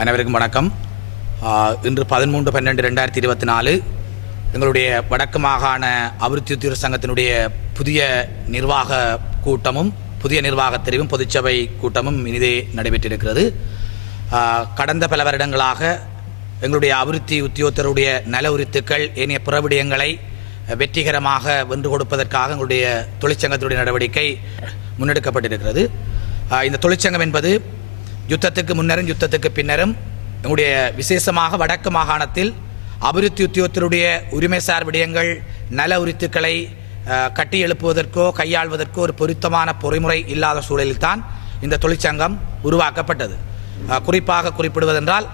அனைவருக்கும் வணக்கம். இன்று 13/12/2024 எங்களுடைய வடக்கு மாகாண அபிவிருத்தி உத்தியோக சங்கத்தினுடைய புதிய நிர்வாக கூட்டமும் புதிய நிர்வாக தெரிவும் பொதுச்சபை கூட்டமும் இனிதே நடைபெற்றிருக்கிறது. கடந்த பல வருடங்களாக எங்களுடைய அபிவிருத்தி உத்தியோகத்தருடைய நல உரித்துக்கள் ஏனைய புறவிடயங்களை வெற்றிகரமாக வென்று கொடுப்பதற்காக எங்களுடைய தொழிற்சங்கத்தினுடைய நடவடிக்கை முன்னெடுக்கப்பட்டிருக்கிறது. இந்த தொழிற்சங்கம் என்பது யுத்தத்துக்கு முன்னரும் யுத்தத்துக்கு பின்னரும் எங்களுடைய விசேஷமாக வடக்கு மாகாணத்தில் அபிவிருத்தி உத்தியோகத்தருடைய உரிமைசார் விடயங்கள் நல உரித்துக்களை கட்டி எழுப்புவதற்கோ கையாள்வதற்கோ ஒரு பொருத்தமான பொறிமுறை இல்லாத சூழலில்தான் இந்த தொழிற்சங்கம் உருவாக்கப்பட்டது. குறிப்பாக குறிப்பிடுவதென்றால்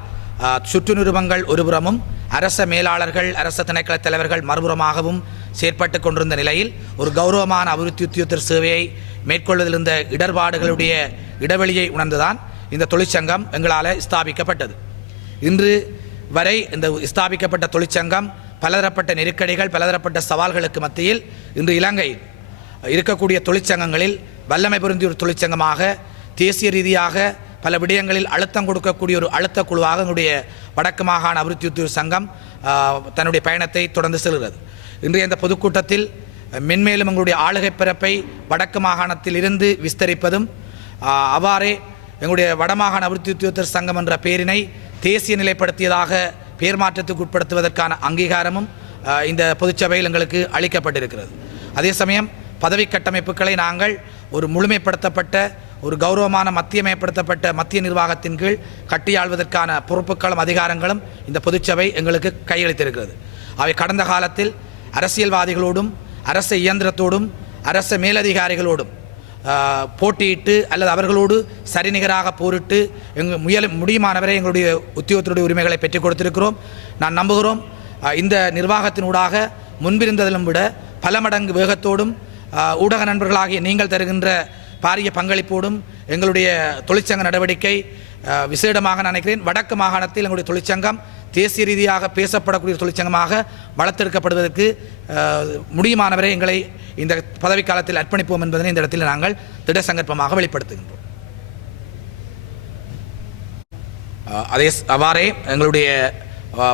சுற்று நிறுவனங்கள் ஒருபுறமும் அரச மேலாளர்கள் அரச திணைக்கள தலைவர்கள் மறுபுறமாகவும் செயற்பட்டு கொண்டிருந்த நிலையில் ஒரு கௌரவமான அபிவிருத்தி உத்தியோகத்தர் சேவையை மேற்கொள்வதில் இருந்த இடர்பாடுகளுடைய இடைவெளியை உணர்ந்துதான் இந்த தொழிற்சங்கம் எங்களால் ஸ்தாபிக்கப்பட்டது. இன்று வரை இந்த ஸ்தாபிக்கப்பட்ட தொழிற்சங்கம் பலதரப்பட்ட நெருக்கடிகள் பலதரப்பட்ட சவால்களுக்கு மத்தியில் இன்று இலங்கையில் இருக்கக்கூடிய தொழிற்சங்கங்களில் வல்லமை பொருந்திய ஒரு தொழிற்சங்கமாக தேசிய ரீதியாக பல விடயங்களில் அழுத்தம் கொடுக்கக்கூடிய ஒரு அழுத்த குழுவாக எங்களுடைய வடக்கு மாகாண அபிவிருத்தி உத்தியோக சங்கம் தன்னுடைய பயணத்தை தொடர்ந்து செல்கிறது. இன்றைய இந்த பொதுக்கூட்டத்தில் மென்மேலும் எங்களுடைய ஆளுகை பிறப்பை வடக்கு மாகாணத்தில் இருந்து விஸ்தரிப்பதும் அவ்வாறே எங்களுடைய வடமாகாண அபிவிருத்தி உத்தியோகத்தர் சங்கம் என்ற பெயரினை தேசிய நிலைப்படுத்தியதாக பெயர் மாற்றத்துக்கு உட்படுத்துவதற்கான அங்கீகாரமும் இந்த பொதுச்சபையில் எங்களுக்கு அளிக்கப்பட்டிருக்கிறது. அதே சமயம் பதவி கட்டமைப்புகளை நாங்கள் ஒரு முழுமைப்படுத்தப்பட்ட ஒரு கௌரவமான மத்தியமயப்படுத்தப்பட்ட மத்திய நிர்வாகத்தின் கீழ் கட்டியாள்வதற்கான பொறுப்புகளும் அதிகாரங்களும் இந்த பொதுச்சபை எங்களுக்கு கையளித்திருக்கிறது. அவை கடந்த காலத்தில் அரசியல்வாதிகளோடும் அரச இயந்திரத்தோடும் அரச மேலதிகாரிகளோடும் போட்டியிட்டு அல்லது அவர்களோடு சரிநிகராக போரிட்டு முடியுமானவரை எங்களுடைய உத்தியோகத்தினுடைய உரிமைகளை பெற்றுக் கொடுத்திருக்கிறோம். நான் நம்புகிறோம் இந்த நிர்வாகத்தினூடாக முன்பிருந்ததிலும் விட பல மடங்கு வேகத்தோடும் ஊடக நண்பர்களாகிய நீங்கள் தருகின்ற பாரிய பங்களிப்போடும் எங்களுடைய தொழிற்சங்க நடவடிக்கை விசேடமாக நினைக்கிறேன் வடக்கு மாகாணத்தில் எங்களுடைய தொழிற்சங்கம் தேசிய ரீதியாக பேசப்படக்கூடிய தொழிற்சங்கமாக வளர்த்தெடுக்கப்படுவதற்கு முடியுமானவரை எங்களை இந்த பதவிக்காலத்தில் அர்ப்பணிப்போம் என்பதனை இந்த இடத்தில் நாங்கள் திட சங்கல்பமாக வெளிப்படுத்துகின்றோம். அவ்வாறே எங்களுடைய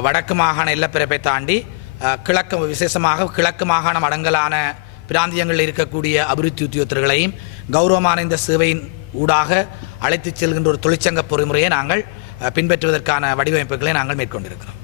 வடக்கு மாகாண எல்லப்பிறப்பை தாண்டி கிழக்கு விசேஷமாக கிழக்கு மாகாணம் அடங்கலான பிராந்தியங்களில் இருக்கக்கூடிய அபிவிருத்தி உத்தியோகத்தர்களையும் கௌரவமான இந்த சேவையின் ஊடாக அழைத்துச் செல்கின்ற ஒரு தொழிற்சங்க பொறிமுறையை நாங்கள் பின்பற்றுவதற்கான வடிவமைப்புகளை நாங்கள் மேற்கொண்டிருக்கிறோம்.